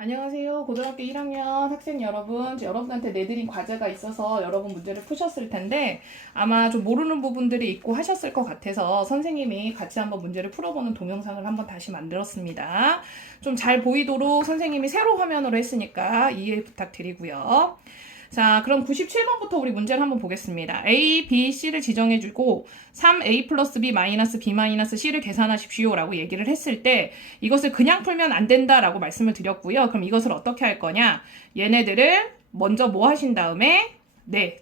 안녕하세요. 고등학교 1학년 학생 여러분. 여러분한테 내드린 과제가 있어서 여러분 문제를 푸셨을 텐데 아마 좀 모르는 부분들이 있고 하셨을 것 같아서 선생님이 같이 한번 문제를 풀어보는 동영상을 한번 다시 만들었습니다. 좀 잘 보이도록 선생님이 세로 화면으로 했으니까 이해 부탁드리고요. 자, 그럼 97번부터 우리 문제를 한번 보겠습니다. A, B, C를 지정해주고 3A 플러스 B 마이너스 B 마이너스 C를 계산하십시오 라고 얘기를 했을 때 이것을 그냥 풀면 안 된다라고 말씀을 드렸고요. 그럼 이것을 어떻게 할 거냐? 얘네들을 먼저 뭐 하신 다음에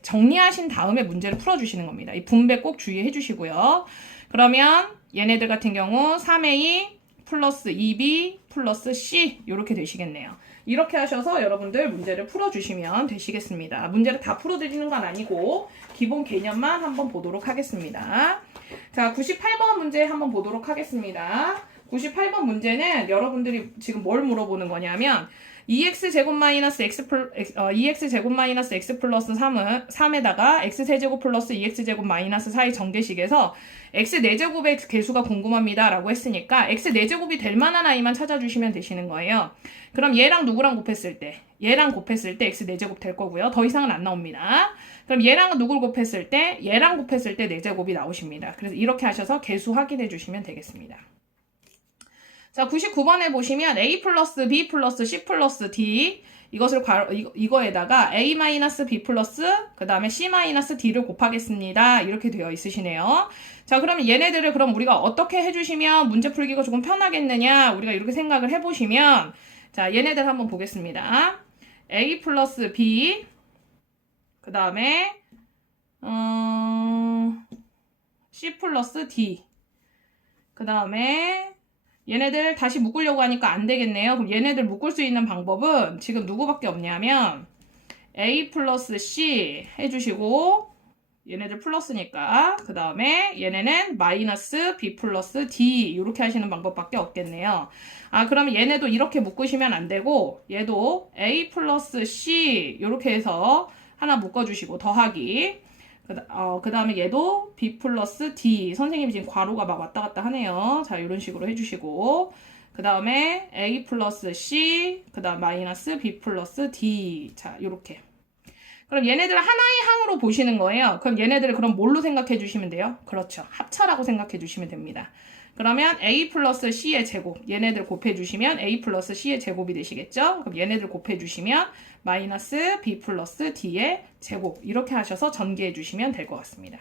정리하신 다음에 문제를 풀어주시는 겁니다. 이 분배 꼭 주의해 주시고요. 그러면 얘네들 같은 경우 3A 플러스 2B 플러스 C 이렇게 되시겠네요. 이렇게 하셔서 여러분들 문제를 풀어주시면 되시겠습니다. 문제를 다 풀어드리는 건 아니고 기본 개념만 한번 보도록 하겠습니다. 자, 98번 문제 한번 보도록 하겠습니다. 98번 문제는 여러분들이 지금 뭘 물어보는 거냐면 2x제곱 마이너스 x 플러스 3에다가 x세제곱 플러스 2x제곱 마이너스 4의 전개식에서 x4제곱의 개수가 궁금합니다 라고 했으니까 x4제곱이 될 만한 아이만 찾아주시면 되시는 거예요. 그럼 얘랑 누구랑 곱했을 때? 얘랑 곱했을 때 x4제곱 될 거고요. 더 이상은 안 나옵니다. 그럼 얘랑 누굴 곱했을 때? 얘랑 곱했을 때 4제곱이 나오십니다. 그래서 이렇게 하셔서 개수 확인해 주시면 되겠습니다. 자, 99번에 보시면 A 플러스 B 플러스 C 플러스 D 이거에다가 A 마이너스 B 플러스 그 다음에 C 마이너스 D를 곱하겠습니다. 이렇게 되어 있으시네요. 자, 그러면 얘네들을 그럼 우리가 어떻게 해주시면 문제 풀기가 조금 편하겠느냐? 우리가 이렇게 생각을 해보시면 자, 얘네들 한번 보겠습니다. A 플러스 B 그 다음에 C 플러스 D 그 다음에 얘네들 다시 묶으려고 하니까 안 되겠네요. 그럼 얘네들 묶을 수 있는 방법은 지금 누구밖에 없냐면 A 플러스 C 해주시고 얘네들 플러스니까 그 다음에 얘네는 마이너스 B 플러스 D 이렇게 하시는 방법밖에 없겠네요. 아, 그러면 얘네도 이렇게 묶으시면 안 되고 얘도 A 플러스 C 이렇게 해서 하나 묶어주시고 더하기 그 다음에 얘도 B 플러스 D. 선생님이 지금 괄호가 막 왔다 갔다 하네요. 자, 이런 식으로 해주시고. 그 다음에 A 플러스 C. 그 다음 마이너스 B 플러스 D. 자, 요렇게. 그럼 얘네들 하나의 항으로 보시는 거예요. 그럼 얘네들을 그럼 뭘로 생각해 주시면 돼요? 그렇죠. 합차라고 생각해 주시면 됩니다. 그러면 A 플러스 C의 제곱. 얘네들 곱해주시면 A 플러스 C의 제곱이 되시겠죠? 그럼 얘네들 곱해주시면 마이너스 B 플러스 D의 제곱. 이렇게 하셔서 전개해 주시면 될 것 같습니다.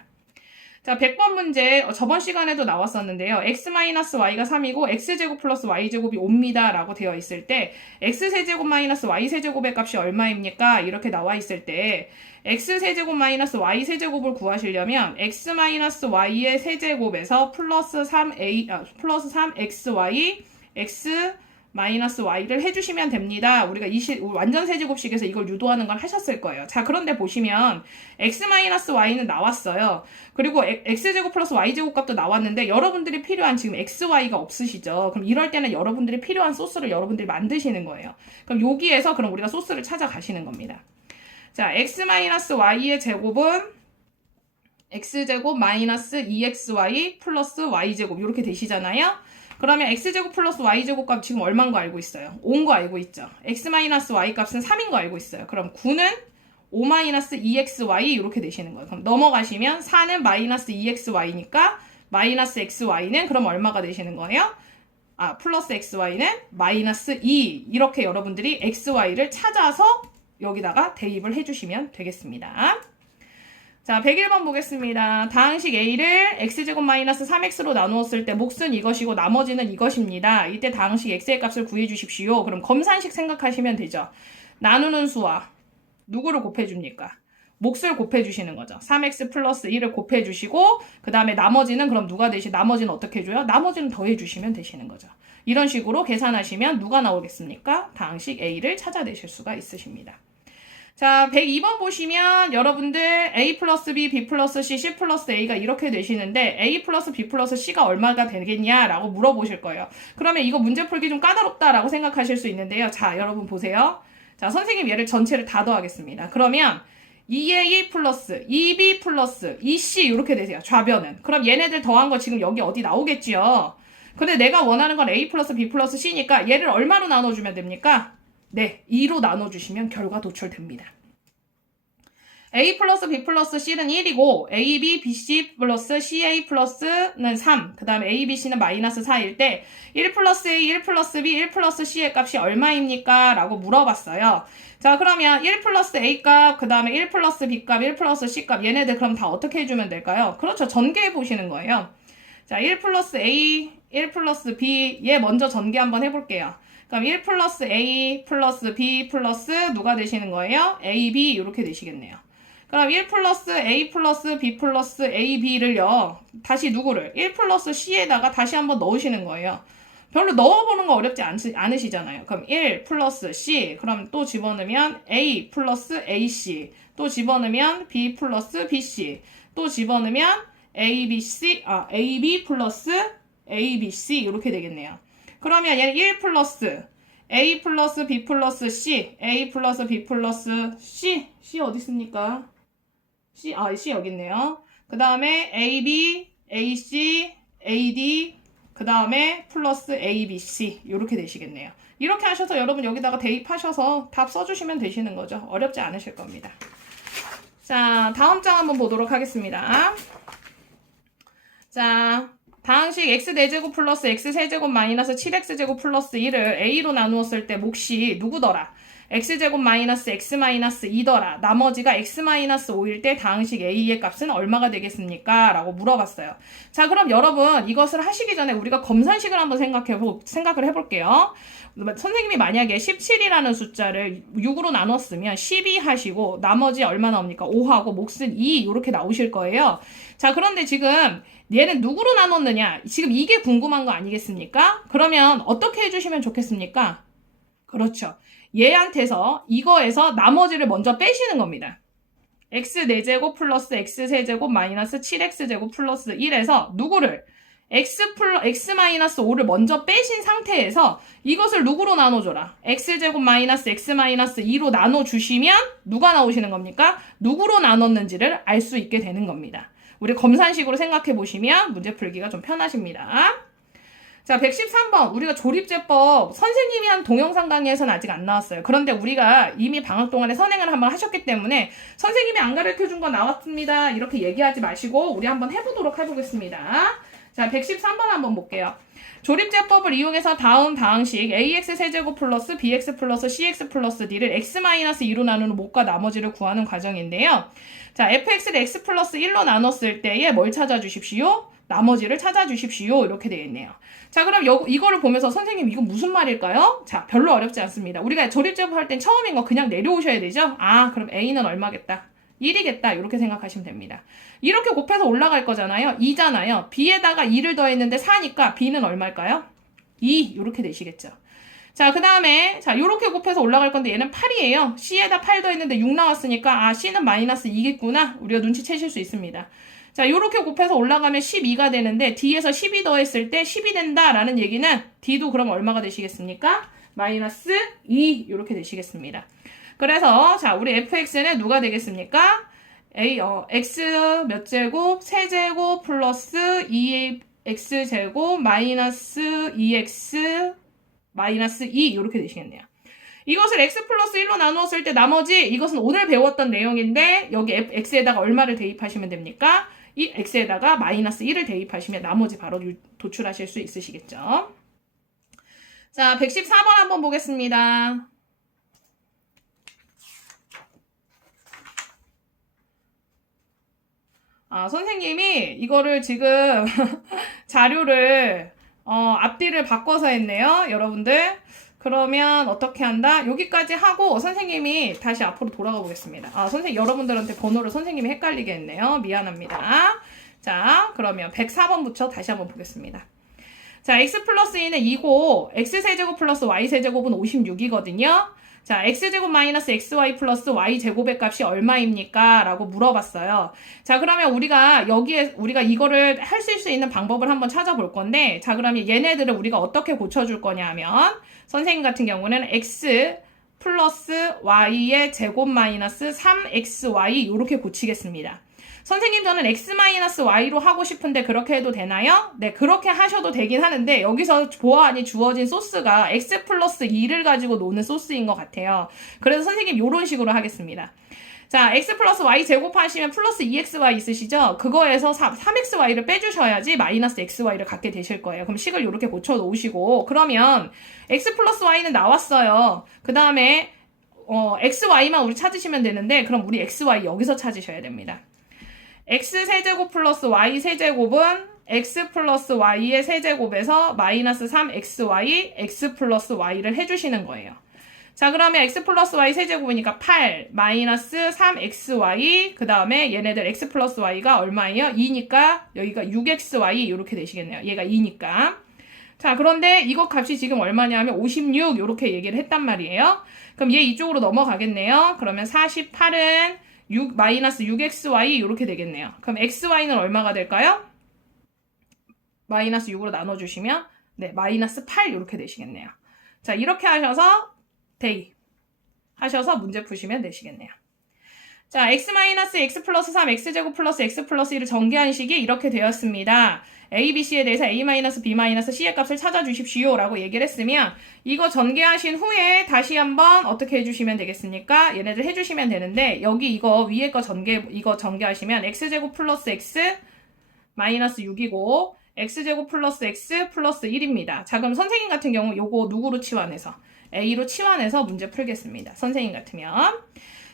자, 100번 문제 저번 시간에도 나왔었는데요. x-y가 3이고 x제곱 플러스 y제곱이 5입니다. 라고 되어 있을 때 x세제곱 마이너스 y세제곱의 값이 얼마입니까? 이렇게 나와 있을 때 x세제곱 마이너스 y세제곱을 구하시려면 x-y의 세제곱에서 플러스 3xy x 마이너스 y를 해주시면 됩니다. 우리가 완전 세제곱식에서 이걸 유도하는 걸 하셨을 거예요. 자, 그런데 보시면 x 마이너스 y는 나왔어요. 그리고 x제곱 플러스 y제곱 값도 나왔는데 여러분들이 필요한 지금 xy가 없으시죠. 그럼 이럴 때는 여러분들이 필요한 소스를 여러분들이 만드시는 거예요. 그럼 여기에서 그럼 우리가 소스를 찾아가시는 겁니다. 자, x 마이너스 y의 제곱은 x제곱 마이너스 2xy 플러스 y제곱 이렇게 되시잖아요. 그러면 x제곱 플러스 y제곱 값 지금 얼마인 거 알고 있어요? 5인 거 알고 있죠? x-y 값은 3인 거 알고 있어요. 그럼 9는 5-2xy 이렇게 되시는 거예요. 그럼 넘어가시면 4는 마이너스 2xy니까 마이너스 xy는 그럼 얼마가 되시는 거예요? 아, 플러스 xy는 마이너스 2 이렇게 여러분들이 xy를 찾아서 여기다가 대입을 해주시면 되겠습니다. 자, 101번 보겠습니다. 다항식 A를 x제곱 마이너스 3x로 나누었을 때 몫은 이것이고 나머지는 이것입니다. 이때 다항식 x의 값을 구해주십시오. 그럼 검산식 생각하시면 되죠. 나누는 수와 누구를 곱해줍니까? 몫을 곱해주시는 거죠. 3x 플러스 1을 곱해주시고 그 다음에 나머지는 그럼 나머지는 어떻게 해줘요? 나머지는 더해주시면 되시는 거죠. 이런 식으로 계산하시면 누가 나오겠습니까? 다항식 A를 찾아내실 수가 있으십니다. 자, 102번 보시면 여러분들 A 플러스 B, B 플러스 C, C 플러스 A가 이렇게 되시는데 A 플러스 B 플러스 C가 얼마가 되겠냐라고 물어보실 거예요. 그러면 이거 문제 풀기 좀 까다롭다라고 생각하실 수 있는데요. 자, 여러분 보세요. 자, 선생님 얘를 전체를 다 더하겠습니다. 그러면 2A 플러스 2B 플러스 2C 이렇게 되세요. 좌변은. 그럼 얘네들 더한 거 지금 여기 어디 나오겠지요? 근데 내가 원하는 건 A 플러스 B 플러스 C니까 얘를 얼마로 나눠주면 됩니까? 네, 2로 나눠주시면 결과 도출됩니다. A 플러스 B 플러스 C는 1이고 A, B, B, C 플러스 CA 플러스는 3, 그 다음에 A, B, C는 마이너스 4일 때 1 플러스 A, 1 플러스 B, 1 플러스 C의 값이 얼마입니까? 라고 물어봤어요. 자, 그러면 1 플러스 A 값, 그 다음에 1 플러스 B 값, 1 플러스 C 값, 얘네들 그럼 다 어떻게 해주면 될까요? 그렇죠. 전개해 보시는 거예요. 자, 1 플러스 A, 1 플러스 B, 얘 먼저 전개 한번 해볼게요. 그럼 1 플러스 A 플러스 B 플러스 누가 되시는 거예요? A, B 이렇게 되시겠네요. 그럼 1 플러스 A 플러스 B 플러스 A, B를요. 다시 누구를? 1 플러스 C에다가 다시 한번 넣으시는 거예요. 별로 넣어보는 거 어렵지 않으시잖아요. 그럼 1 플러스 C, 그럼 또 집어넣으면 A 플러스 AC, 또 집어넣으면 B 플러스 BC, 또 집어넣으면 AB 플러스 ABC 이렇게 되겠네요. 그러면 얘는 1 플러스 A 플러스 B 플러스 C, A 플러스 B 플러스 C 어디 있습니까? C 여기 있네요. 그 다음에 AB, AC, AD, 그 다음에 플러스 ABC 이렇게 되시겠네요. 이렇게 하셔서 여러분 여기다가 대입하셔서 답 써주시면 되시는 거죠. 어렵지 않으실 겁니다. 자, 다음 장 한번 보도록 하겠습니다. 자, 다항식 x4제곱 플러스 x3제곱 마이너스 7x제곱 플러스 1을 a로 나누었을 때 몫이 누구더라? x제곱 마이너스 x 마이너스 2더라. 나머지가 x 마이너스 5일 때 다항식 a의 값은 얼마가 되겠습니까? 라고 물어봤어요. 자, 그럼 여러분 이것을 하시기 전에 우리가 검산식을 한번 생각을 해볼게요. 선생님이 만약에 17이라는 숫자를 6으로 나눴으면 12 하시고 나머지 얼마 나옵니까? 5하고 몫은 2 이렇게 나오실 거예요. 자, 그런데 지금 얘는 누구로 나눴느냐? 지금 이게 궁금한 거 아니겠습니까? 그러면 어떻게 해주시면 좋겠습니까? 그렇죠. 얘한테서 이거에서 나머지를 먼저 빼시는 겁니다. x4제곱 플러스 x3제곱 마이너스 7x제곱 플러스 1에서 누구를? x-5를 먼저 빼신 상태에서 이것을 누구로 나눠줘라? x제곱 마이너스 x 마이너스 2로 나눠주시면 누가 나오시는 겁니까? 누구로 나눴는지를 알 수 있게 되는 겁니다. 우리 검산식으로 생각해 보시면 문제 풀기가 좀 편하십니다. 자, 113번. 우리가 조립제법 선생님이 한 동영상 강의에서는 아직 안 나왔어요. 그런데 우리가 이미 방학 동안에 선행을 한번 하셨기 때문에 선생님이 안 가르쳐준 거 나왔습니다. 이렇게 얘기하지 마시고 우리 한번 해보도록 해보겠습니다. 자, 113번 한번 볼게요. 조립제법을 이용해서 다음 다항식 ax 세제곱 플러스 bx 플러스 cx 플러스 d를 x-2로 나누는 몫과 나머지를 구하는 과정인데요. 자, fx를 x 플러스 1로 나눴을 때에 뭘 찾아주십시오? 나머지를 찾아주십시오. 이렇게 되어 있네요. 자, 그럼 이거를 보면서 선생님 이거 무슨 말일까요? 자, 별로 어렵지 않습니다. 우리가 조립제법 할 땐 처음인 거 그냥 내려오셔야 되죠? 아, 그럼 A는 얼마겠다? 1이겠다. 이렇게 생각하시면 됩니다. 이렇게 곱해서 올라갈 거잖아요. 2잖아요. B에다가 2를 더했는데 4니까 B는 얼마일까요? 2. 이렇게 되시겠죠. 자, 그 다음에 자, 요렇게 곱해서 올라갈 건데 얘는 8이에요. C에다 8 더했는데 6 나왔으니까 아, C는 마이너스 2겠구나. 우리가 눈치채실 수 있습니다. 자, 요렇게 곱해서 올라가면 12가 되는데 D에서 12 더했을 때 10이 된다라는 얘기는 D도 그럼 얼마가 되시겠습니까? 마이너스 2 이렇게 되시겠습니다. 그래서 자, 우리 fx는 누가 되겠습니까? x 몇 제곱? 세제곱 플러스 2x 제곱 마이너스 2x 마이너스 2 이렇게 되시겠네요. 이것을 x 플러스 1로 나누었을 때 나머지 이것은 오늘 배웠던 내용인데 여기 x에다가 얼마를 대입하시면 됩니까? 이 x에다가 마이너스 1을 대입하시면 나머지 바로 도출하실 수 있으시겠죠. 자, 114번 한번 보겠습니다. 아, 선생님이 이거를 지금 자료를 앞뒤를 바꿔서 했네요. 여러분들. 그러면 어떻게 한다? 여기까지 하고 선생님이 다시 앞으로 돌아가 보겠습니다. 아, 여러분들한테 번호를 선생님이 헷갈리게 했네요. 미안합니다. 자, 그러면 104번부터 다시 한번 보겠습니다. 자, x 플러스 2는 2고 x세제곱 플러스 y세제곱은 56이거든요. 자, x제곱 마이너스 xy 플러스 y제곱의 값이 얼마입니까? 라고 물어봤어요. 자, 그러면 우리가 이거를 할 수 있는 방법을 한번 찾아볼 건데, 자, 그러면 얘네들을 우리가 어떻게 고쳐줄 거냐 하면, 선생님 같은 경우는 x 플러스 y의 제곱 마이너스 3xy 이렇게 고치겠습니다. 선생님 저는 x-y로 하고 싶은데 그렇게 해도 되나요? 네, 그렇게 하셔도 되긴 하는데 여기서 보안이 주어진 소스가 x 플러스 2를 가지고 노는 소스인 것 같아요. 그래서 선생님 요런 식으로 하겠습니다. 자, x 플러스 y 제곱하시면 플러스 2xy 있으시죠? 그거에서 3xy를 빼주셔야지 마이너스 xy를 갖게 되실 거예요. 그럼 식을 이렇게 고쳐 놓으시고, 그러면 x 플러스 y는 나왔어요. 그 다음에 xy만 우리 찾으시면 되는데, 그럼 우리 xy 여기서 찾으셔야 됩니다. x 세제곱 플러스 y 세제곱은 x 플러스 y의 세제곱에서 마이너스 3xy, x 플러스 y를 해주시는 거예요. 자, 그러면 x 플러스 y 세제곱이니까 8 마이너스 3xy 그 다음에 얘네들 x 플러스 y가 얼마예요? 2니까 여기가 6xy 이렇게 되시겠네요. 얘가 2니까. 자, 그런데 이거 값이 지금 얼마냐면 56 이렇게 얘기를 했단 말이에요. 그럼 얘 이쪽으로 넘어가겠네요. 그러면 48은 6 마이너스 6xy 이렇게 되겠네요. 그럼 xy는 얼마가 될까요? 마이너스 6으로 나눠주시면 네, 마이너스 8 이렇게 되시겠네요. 자, 이렇게 하셔서 하셔서 문제 푸시면 되시겠네요. 자, x 플러스 3 x제곱 플러스 x 플러스 1을 전개한 식이 이렇게 되었습니다. a, b, c에 대해서 a, b, c의 값을 찾아주십시오 라고 얘기를 했으면 이거 전개하신 후에 다시 한번 어떻게 해주시면 되겠습니까? 얘네들 해주시면 되는데 여기 이거 위에 거 이거 전개하시면 x제곱 플러스 x 마이너스 6이고 x제곱 플러스 x 플러스 1입니다. 자, 그럼 선생님 같은 경우 요거 누구로 치환해서? A로 치환해서 문제 풀겠습니다. 선생님 같으면.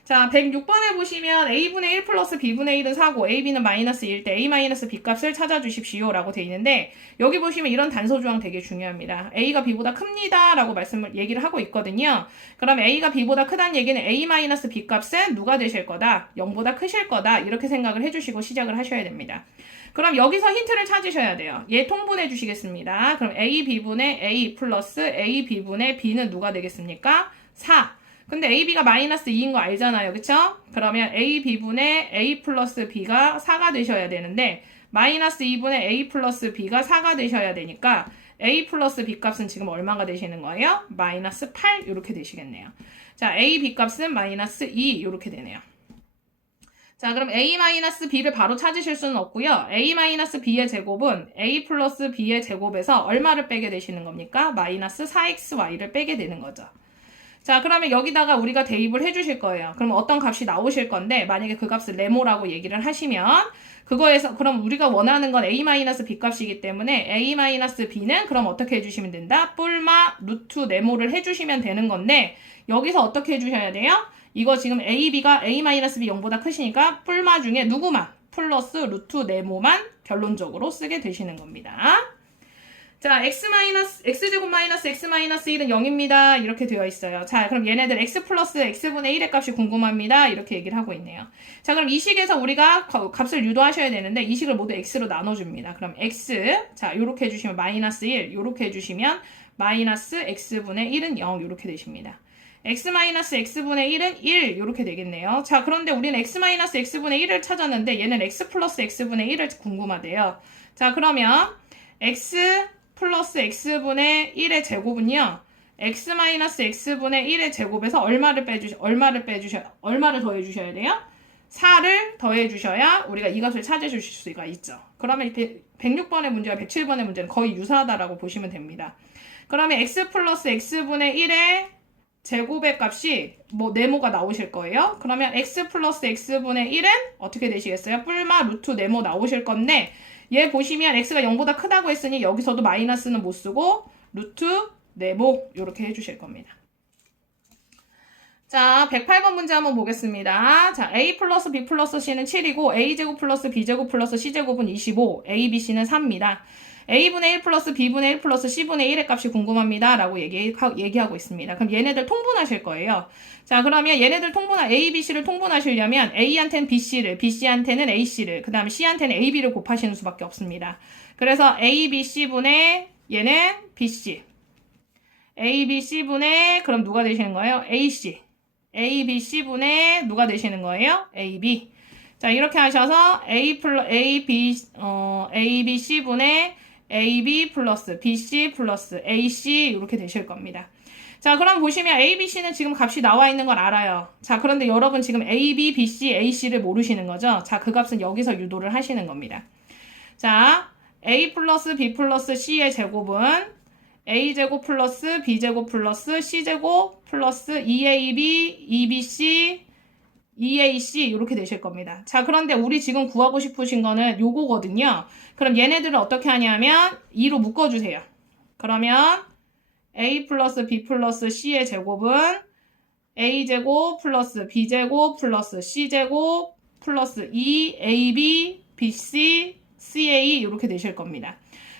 자, 106번에 보시면 A분의 1 플러스 B분의 1은 4고 AB는 마이너스 1 때 A 마이너스 B 값을 찾아주십시오 라고 되어 있는데 여기 보시면 이런 단서조항 되게 중요합니다. A가 B보다 큽니다 라고 얘기를 하고 있거든요. 그럼 A가 B보다 크다는 얘기는 A 마이너스 B 값은 누가 되실 거다? 0보다 크실 거다. 이렇게 생각을 해주시고 시작을 하셔야 됩니다. 그럼 여기서 힌트를 찾으셔야 돼요. 얘 통분해 주시겠습니다. 그럼 A, B분의 A 플러스 A, B분의 B는 누가 되겠습니까? 4. 근데 A, B가 마이너스 2인 거 알잖아요. 그쵸? 그러면 A, B분의 A 플러스 B가 4가 되셔야 되는데 마이너스 2분의 A 플러스 B가 4가 되셔야 되니까 A 플러스 B 값은 지금 얼마가 되시는 거예요? 마이너스 8 이렇게 되시겠네요. 자, A, B 값은 마이너스 2 이렇게 되네요. 자, 그럼 A-B를 바로 찾으실 수는 없고요. A-B의 제곱은 A 플러스 B의 제곱에서 얼마를 빼게 되시는 겁니까? 마이너스 4xy를 빼게 되는 거죠. 자, 그러면 여기다가 우리가 대입을 해주실 거예요. 그럼 어떤 값이 나오실 건데 만약에 그 값을 네모라고 얘기를 하시면 그거에서 그럼 우리가 원하는 건 A-B 값이기 때문에 A-B는 그럼 어떻게 해주시면 된다? 뿔마 루트 네모를 해주시면 되는 건데 여기서 어떻게 해주셔야 돼요? 이거 지금 A-B가 A-B 0보다 크시니까 뿔마 중에 누구만 플러스 루트 네모만 결론적으로 쓰게 되시는 겁니다. 자, x제곱 마이너스 x 마이너스 1은 0입니다. 이렇게 되어 있어요. 자, 그럼 얘네들 x 플러스 x분의 1의 값이 궁금합니다. 이렇게 얘기를 하고 있네요. 자, 그럼 이 식에서 우리가 값을 유도하셔야 되는데 이 식을 모두 x로 나눠줍니다. 그럼 x, 자, 요렇게 해주시면 마이너스 1, 요렇게 해주시면 마이너스 x분의 1은 0 요렇게 되십니다. x-x분의 1은 1 이렇게 되겠네요. 자, 그런데 우리는 x-x분의 1을 찾았는데 얘는 x 플러스 x분의 1을 궁금하대요. 자, 그러면 x 플러스 x분의 1의 제곱은요. x-x분의 1의 제곱에서 얼마를 더해 주셔야 돼요? 4를 더해 주셔야 우리가 이 값을 찾아 주실 수가 있죠. 그러면 106번의 문제와 107번의 문제는 거의 유사하다라고 보시면 됩니다. 그러면 x 플러스 x분의 1의 제곱의 값이 네모가 나오실 거예요. 그러면 x 플러스 x분의 1은 어떻게 되시겠어요? 뿔마 루트 네모 나오실 건데 얘 보시면 x가 0보다 크다고 했으니 여기서도 마이너스는 못 쓰고 루트 네모 이렇게 해주실 겁니다. 자, 108번 문제 한번 보겠습니다. 자, a 플러스 b 플러스 c는 7이고 a제곱 플러스 b제곱 플러스 c제곱은 25, a, b, c는 3입니다. a분의 1 플러스 b분의 1 플러스 c분의 1의 값이 궁금합니다. 라고 얘기하고 있습니다. 그럼 얘네들 통분하실 거예요. 자, 그러면 얘네들 a, b, c를 통분하시려면 a한테는 bc를, bc한테는 ac를, 그 다음에 c한테는 ab를 곱하시는 수밖에 없습니다. 그래서 a, b, c분의 얘는 bc. a, b, c분의 그럼 누가 되시는 거예요? ac. a, b, c분의 누가 되시는 거예요? a, b. 자, 이렇게 하셔서 a, b, c분의 AB 플러스 BC 플러스 AC 이렇게 되실 겁니다. 자, 그럼 보시면 A, B, C는 지금 값이 나와 있는 걸 알아요. 자, 그런데 여러분 지금 A, B, B, C, A, C를 모르시는 거죠? 자, 그 값은 여기서 유도를 하시는 겁니다. 자, A 플러스 B 플러스 C의 제곱은 A제곱 플러스 B제곱 플러스 C제곱 플러스 2AB, 2BC, 2AC 이렇게 되실 겁니다. 자, 그런데 우리 지금 구하고 싶으신 거는 요거거든요. 그럼 얘네들을 어떻게 하냐면 2로 묶어주세요. 그러면 A 플러스 B 플러스 C의 제곱은 A제곱 플러스 B제곱 플러스 C제곱 플러스 2AB, BC, CA 이렇게 되실 겁니다.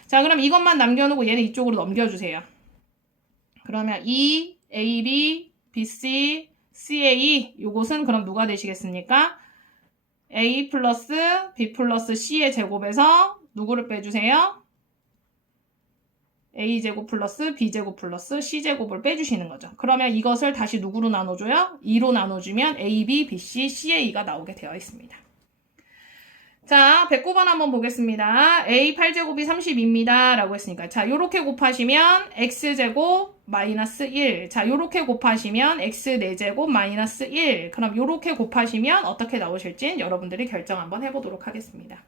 자, 그럼 이것만 남겨놓고 얘는 이쪽으로 넘겨주세요. 그러면 2AB, BC, CA 요것은 그럼 누가 되시겠습니까? A 플러스 B 플러스 C의 제곱에서 누구를 빼주세요? A제곱 플러스 B제곱 플러스 C제곱을 빼주시는 거죠. 그러면 이것을 다시 누구로 나눠줘요? 2로 나눠주면 A, B, B, C, CA가 나오게 되어 있습니다. 자, 109번 한번 보겠습니다. A 8제곱이 32입니다. 라고 했으니까. 자, 요렇게 곱하시면 X제곱 마이너스 1. 자, 요렇게 곱하시면 X 4제곱 마이너스 1. 그럼 요렇게 곱하시면 어떻게 나오실지 여러분들이 결정 한번 해보도록 하겠습니다.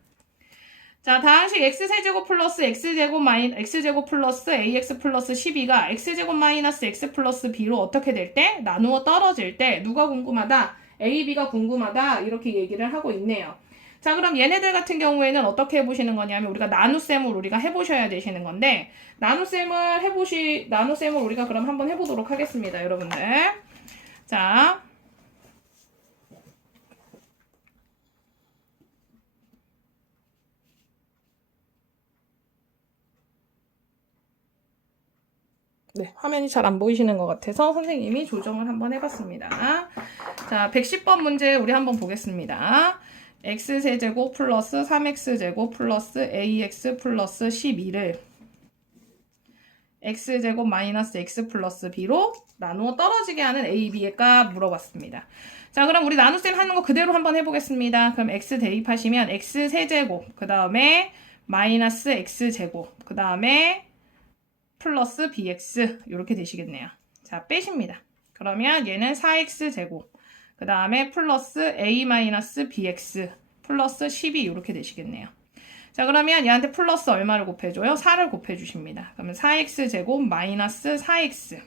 자, 다항식 X세제곱 플러스 X제곱 플러스 AX 플러스 12가 X제곱 마이너스 X 플러스 B로 어떻게 될 때? 나누어 떨어질 때 누가 궁금하다? A, B가 궁금하다. 이렇게 얘기를 하고 있네요. 자, 그럼 얘네들 같은 경우에는 어떻게 해보시는 거냐면 우리가 나눗셈을 우리가 해보셔야 되시는 건데 나눗셈을 우리가 그럼 한번 해보도록 하겠습니다, 여러분들. 자, 네, 화면이 잘 안 보이시는 것 같아서 선생님이 조정을 한번 해봤습니다. 자, 110번 문제 우리 한번 보겠습니다. x세제곱 플러스 3x제곱 플러스 ax 플러스 12를 x제곱 마이너스 x 플러스 b로 나누어 떨어지게 하는 a, b의 값 물어봤습니다. 자, 그럼 우리 나눗셈 하는 거 그대로 한번 해보겠습니다. 그럼 x 대입하시면 x세제곱, 그 다음에 마이너스 x제곱, 그 다음에 플러스 bx 이렇게 되시겠네요. 자, 빼십니다. 그러면 얘는 4x제곱, 그 다음에 플러스 a-bx 플러스 12 이렇게 되시겠네요. 자, 그러면 얘한테 플러스 얼마를 곱해줘요? 4를 곱해주십니다. 그러면 4x제곱 마이너스 4x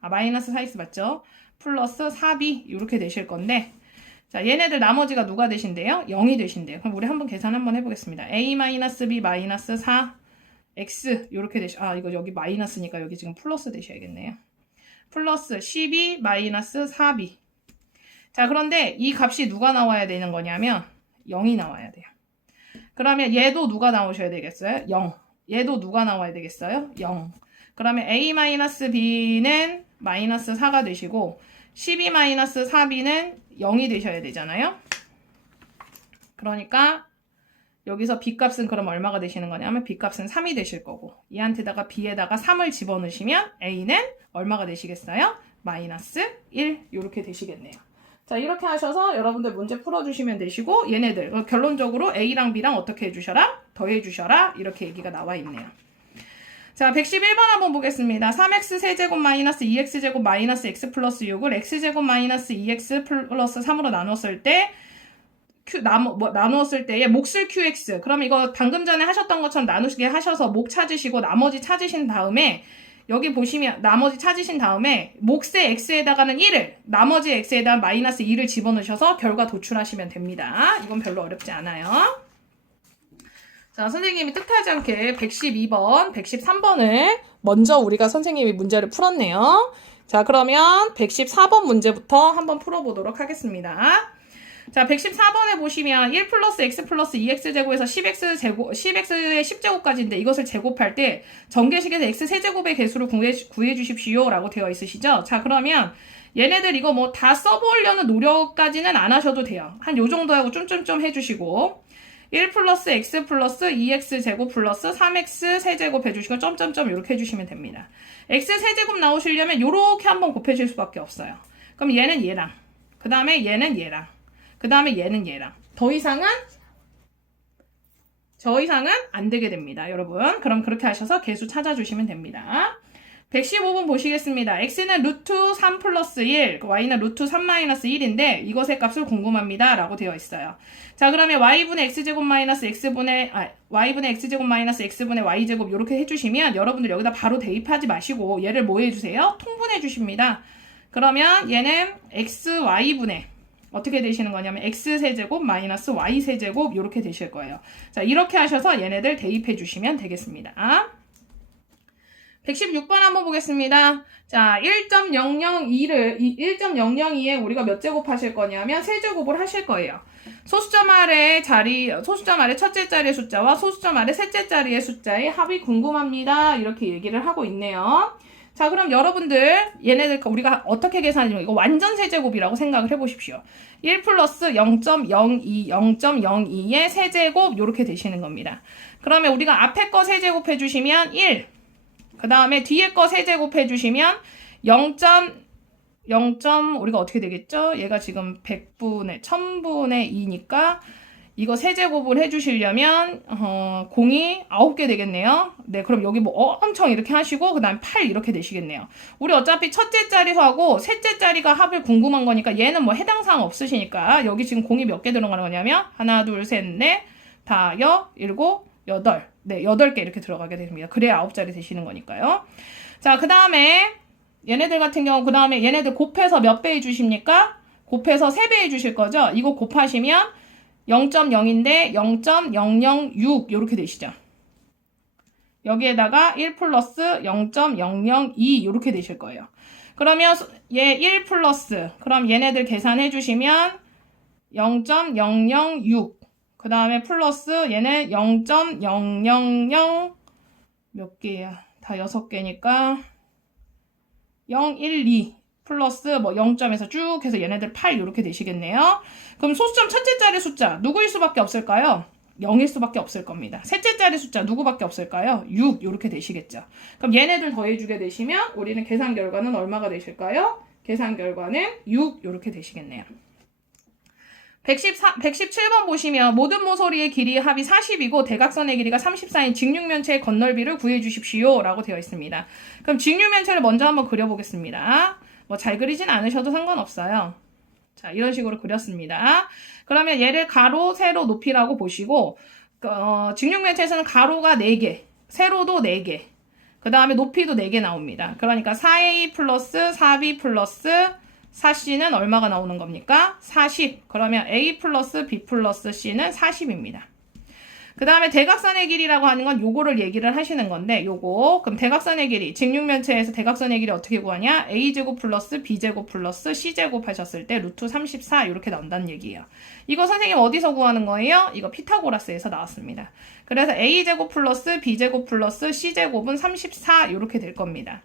마이너스 4x 맞죠? 플러스 4b 이렇게 되실 건데 자, 얘네들 나머지가 누가 되신대요? 0이 되신대요. 그럼 우리 한번 계산 한번 해보겠습니다. a-b 마이너스 4 x 이렇게 이거 여기 마이너스니까 여기 지금 플러스 되셔야겠네요. 플러스 12 마이너스 4b. 자, 그런데 이 값이 누가 나와야 되는 거냐면 0이 나와야 돼요. 그러면 얘도 누가 나오셔야 되겠어요? 0. 얘도 누가 나와야 되겠어요? 0. 그러면 a-b는 마이너스 4가 되시고 12 마이너스 4b는 0이 되셔야 되잖아요. 그러니까 여기서 b값은 그럼 얼마가 되시는 거냐면 b값은 3이 되실 거고 얘한테다가 b에다가 3을 집어넣으시면 a는 얼마가 되시겠어요? 마이너스 1 이렇게 되시겠네요. 자, 이렇게 하셔서 여러분들 문제 풀어주시면 되시고 얘네들 결론적으로 a랑 b랑 어떻게 해주셔라? 더해주셔라 이렇게 얘기가 나와 있네요. 자, 111번 한번 보겠습니다. 3x 세제곱 마이너스 2x제곱 마이너스 x 플러스 6을 x제곱 마이너스 2x 플러스 3으로 나눴을 때 나누었을 때의 몫을 qx. 그럼 이거 방금 전에 하셨던 것처럼 나누시게 하셔서 목 찾으시고 나머지 찾으신 다음에 여기 보시면 나머지 찾으신 다음에 몫의 x에다가는 1을 나머지 x에다 마이너스 2를 집어넣으셔서 결과 도출하시면 됩니다. 이건 별로 어렵지 않아요. 자, 선생님이 뜻하지 않게 112번, 113번을 먼저 우리가 선생님이 문제를 풀었네요. 자, 그러면 114번 문제부터 한번 풀어보도록 하겠습니다. 자, 114번에 보시면 1 플러스 x 플러스 2x제곱에서 10x의 10제곱까지인데 이것을 제곱할 때 전개식에서 x 세제곱의 개수를 구해 주십시오 라고 되어 있으시죠? 자, 그러면 얘네들 이거 뭐 다 써보려는 노력까지는 안 하셔도 돼요. 한 요 정도 하고 쫌쫌쫌 해주시고 1 플러스 x 플러스 2x제곱 플러스 3x 세제곱 해주시고 점점점 이렇게 해주시면 됩니다. x 세제곱 나오시려면 요렇게 한번 곱해줄 수밖에 없어요. 그럼 얘는 얘랑 그 다음에 얘는 얘랑 그 다음에 얘는 얘랑 더 이상은 안 되게 됩니다, 여러분. 그럼 그렇게 하셔서 개수 찾아주시면 됩니다. 115번 보시겠습니다. x는 루트 3 플러스 1, y는 루트 3 마이너스 1인데 이것의 값을 궁금합니다. 라고 되어 있어요. 자, 그러면 y분의 x제곱 마이너스 y분의 x제곱 마이너스 x분의 y제곱 이렇게 해주시면 여러분들 여기다 바로 대입하지 마시고 얘를 뭐 해주세요? 통분해 주십니다. 그러면 얘는 xy분의 어떻게 되시는 거냐면 x세제곱 마이너스 y세제곱 이렇게 되실 거예요. 자, 이렇게 하셔서 얘네들 대입해 주시면 되겠습니다. 116번 한번 보겠습니다. 자, 1.002에 우리가 몇 제곱 하실 거냐면 세제곱을 하실 거예요. 소수점 아래 첫째 자리의 숫자와 소수점 아래 셋째 자리의 숫자의 합이 궁금합니다. 이렇게 얘기를 하고 있네요. 자, 그럼 여러분들 얘네들 우리가 어떻게 계산하냐면 이거 완전 세제곱이라고 생각을 해보십시오. 1 플러스 0.02의 세제곱 이렇게 되시는 겁니다. 그러면 우리가 앞에 거 세제곱 해주시면 1, 그 다음에 뒤에 거 세제곱 해주시면 0. 우리가 어떻게 되겠죠? 얘가 지금 1000분의 2니까 이거 세제곱을 해주시려면 공이 9개 되겠네요. 네, 그럼 여기 뭐 엄청 이렇게 하시고 그 다음에 8 이렇게 되시겠네요. 우리 어차피 첫째 자리하고 셋째 자리가 합을 궁금한 거니까 얘는 뭐 해당 사항 없으시니까 여기 지금 공이 몇 개 들어가는 거냐면 하나, 둘, 셋, 넷, 다섯, 일곱, 여덟. 네, 8개 이렇게 들어가게 됩니다. 그래야 9자리 되시는 거니까요. 자, 그 다음에 얘네들 같은 경우 그 다음에 얘네들 곱해서 몇 배 해주십니까? 곱해서 3배 해주실 거죠? 이거 곱하시면 0.0인데 0.006 이렇게 되시죠. 여기에다가 1 플러스 0.002 이렇게 되실 거예요. 그러면 얘 1 플러스 그럼 얘네들 계산해 주시면 0.006 그 다음에 플러스 얘는 0.000 몇 개야? 다 6개니까 012 플러스 뭐 0점에서 쭉 해서 얘네들 8 이렇게 되시겠네요. 그럼 소수점 첫째 자리 숫자 누구일 수밖에 없을까요? 0일 수밖에 없을 겁니다. 셋째 자리 숫자 누구밖에 없을까요? 6 이렇게 되시겠죠. 그럼 얘네들 더해주게 되시면 우리는 계산 결과는 얼마가 되실까요? 계산 결과는 6 이렇게 되시겠네요. 117번 보시면 모든 모서리의 길이 합이 40이고 대각선의 길이가 34인 직육면체의 건널비를 구해 주십시오 라고 되어 있습니다. 그럼 직육면체를 먼저 한번 그려보겠습니다. 뭐 잘 그리진 않으셔도 상관없어요. 자, 이런 식으로 그렸습니다. 그러면 얘를 가로, 세로, 높이라고 보시고 직육면체에서는 가로가 4개, 세로도 4개, 그 다음에 높이도 4개 나옵니다. 그러니까 4a 플러스 4b 플러스 4c는 얼마가 나오는 겁니까? 40. 그러면 a 플러스 b 플러스 c는 40입니다. 그 다음에 대각선의 길이라고 하는 건 요거를 얘기를 하시는 건데 요거 그럼 대각선의 길이 직육면체에서 대각선의 길이 어떻게 구하냐? a제곱 플러스 b제곱 플러스 c제곱 하셨을 때 루트 34 이렇게 나온다는 얘기예요. 이거 선생님 어디서 구하는 거예요? 이거 피타고라스에서 나왔습니다. 그래서 a제곱 플러스 b제곱 플러스 c제곱은 34 이렇게 될 겁니다.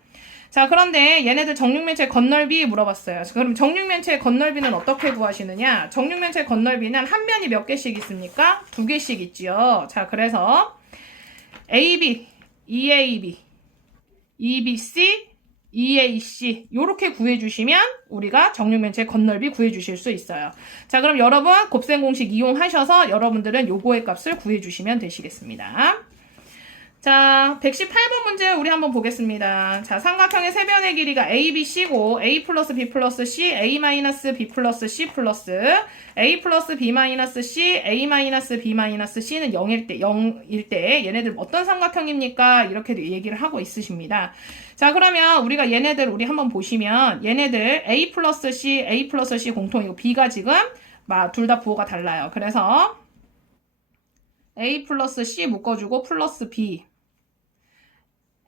자, 그런데 얘네들 정육면체 건널비 물어봤어요. 그럼 정육면체 건널비는 어떻게 구하시느냐? 정육면체 건널비는 한 면이 몇 개씩 있습니까? 2개씩 있지요. 자, 그래서 AB, EAB, EBC, EAC 요렇게 구해주시면 우리가 정육면체 건널비 구해주실 수 있어요. 자, 그럼 여러분 곱셈 공식 이용하셔서 여러분들은 요거의 값을 구해주시면 되시겠습니다. 자, 118번 문제 우리 한번 보겠습니다. 자, 삼각형의 세변의 길이가 ABC고 A 플러스 B 플러스 C, A 마이너스 B 플러스 C 플러스 A 플러스 B 마이너스 C, A 마이너스 B 마이너스 C는 0일 때 얘네들 어떤 삼각형입니까? 이렇게 얘기를 하고 있으십니다. 자, 그러면 우리가 얘네들 우리 한번 보시면 얘네들 A 플러스 C 공통이고 B가 지금 둘 다 부호가 달라요. 그래서 A 플러스 C 묶어주고 플러스 B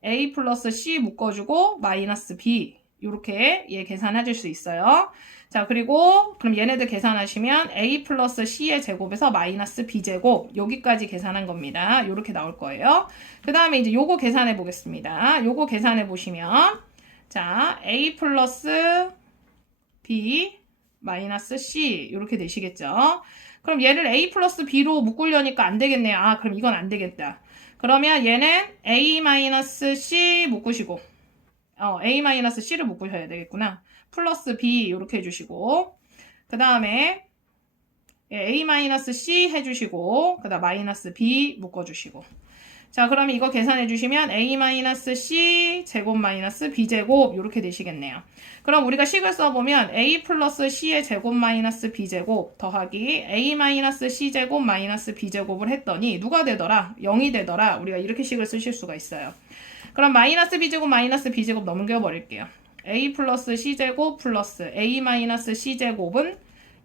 A 플러스 C 묶어주고 마이너스 B 이렇게 얘 계산해줄 수 있어요. 자, 그리고 그럼 얘네들 계산하시면 A 플러스 C의 제곱에서 마이너스 B제곱 여기까지 계산한 겁니다. 이렇게 나올 거예요. 그 다음에 이제 요거 계산해 보겠습니다. 요거 계산해 보시면 자, A 플러스 B 마이너스 C 이렇게 되시겠죠. 그럼 얘를 A 플러스 B로 묶으려니까 안 되겠네요. 아, 그럼 이건 안 되겠다. 그러면 얘는 A-C 묶으시고 A-C를 묶으셔야 되겠구나. 플러스 B 이렇게 해주시고 그 다음에 A-C 해주시고 그 다음 마이너스 B 묶어주시고 자, 그러면 이거 계산해 주시면 a-c 제곱 마이너스 b제곱 이렇게 되시겠네요. 그럼 우리가 식을 써보면 a 플러스 c의 제곱 마이너스 b제곱 더하기 a-c 제곱 마이너스 b제곱을 했더니 누가 되더라? 0이 되더라. 우리가 이렇게 식을 쓰실 수가 있어요. 그럼 마이너스 b제곱 마이너스 b제곱 넘겨버릴게요. a 플러스 c제곱 플러스 a-c제곱은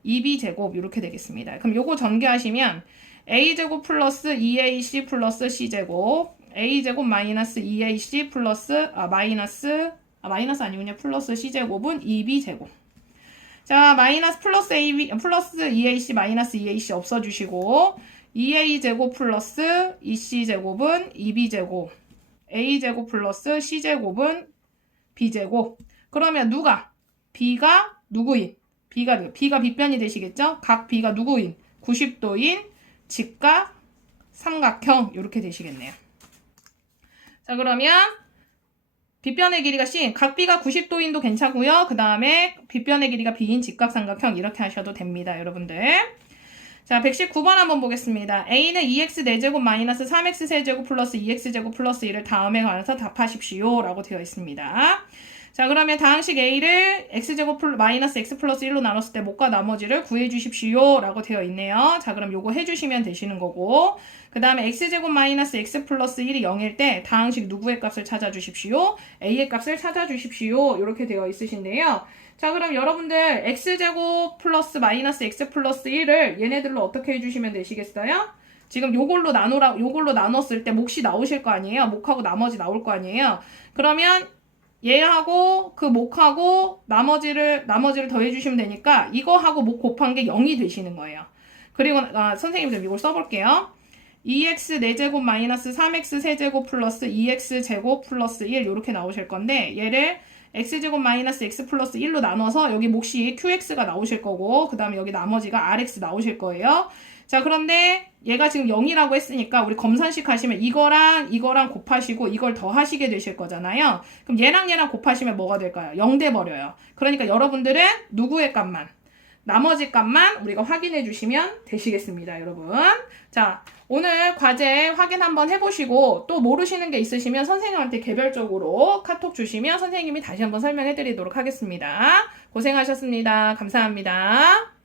2b제곱 이렇게 되겠습니다. 그럼 요거 전개하시면 a제곱 플러스 2ac 플러스 c제곱 a제곱 마이너스 2ac 플러스 마이너스 아니군요. 플러스 c제곱은 2b제곱. 자, 마이너스 플러스 2ac 마이너스 2ac 없어주시고 2a제곱 플러스 2c제곱은 2b제곱 a제곱 플러스 c제곱은 b제곱. 그러면 누가? b가 누구인? b가 빗변이 되시겠죠? 각 b가 누구인? 90도인 직각 삼각형 이렇게 되시겠네요. 자, 그러면 빗변의 길이가 C, 각 B가 90도인도 괜찮고요. 그 다음에 빗변의 길이가 B인 직각삼각형 이렇게 하셔도 됩니다, 여러분들. 자, 119번 한번 보겠습니다. A는 2x 4제곱 마이너스 3x 세제곱 플러스 2x제곱 플러스 1을 다음에 관해서 답하십시오 라고 되어 있습니다. 자, 그러면 다항식 A를 x제곱 마이너스 x 플러스 1로 나눴을 때 못과 나머지를 구해 주십시오 라고 되어 있네요. 자, 그럼 요거 해주시면 되시는 거고, 그 다음에 x제곱 마이너스 x 플러스 1이 0일 때 다항식 누구의 값을 찾아주십시오? a의 값을 찾아주십시오. 이렇게 되어 있으신데요. 자, 그럼 여러분들 x제곱 플러스 마이너스 x 플러스 1을 얘네들로 어떻게 해주시면 되시겠어요? 지금 요걸로 나눴을 때 몫이 나오실 거 아니에요? 몫하고 나머지 나올 거 아니에요? 그러면 얘하고 그 몫하고 나머지를 더해주시면 되니까 이거하고 몫 곱한 게 0이 되시는 거예요. 그리고 선생님 좀 이걸 써볼게요. 2x 4제곱 마이너스 3x 세제곱 플러스 2x 제곱 플러스 1 이렇게 나오실 건데 얘를 x제곱 마이너스 x 플러스 1로 나눠서 여기 몫이 qx가 나오실 거고 그 다음에 여기 나머지가 rx 나오실 거예요. 자, 그런데 얘가 지금 0이라고 했으니까 우리 검산식 하시면 이거랑 곱하시고 이걸 더하시게 되실 거잖아요. 그럼 얘랑 곱하시면 뭐가 될까요? 0 돼버려요. 그러니까 여러분들은 누구의 값만? 나머지 값만 우리가 확인해 주시면 되시겠습니다, 여러분. 자, 오늘 과제 확인 한번 해보시고 또 모르시는 게 있으시면 선생님한테 개별적으로 카톡 주시면 선생님이 다시 한번 설명해 드리도록 하겠습니다. 고생하셨습니다. 감사합니다.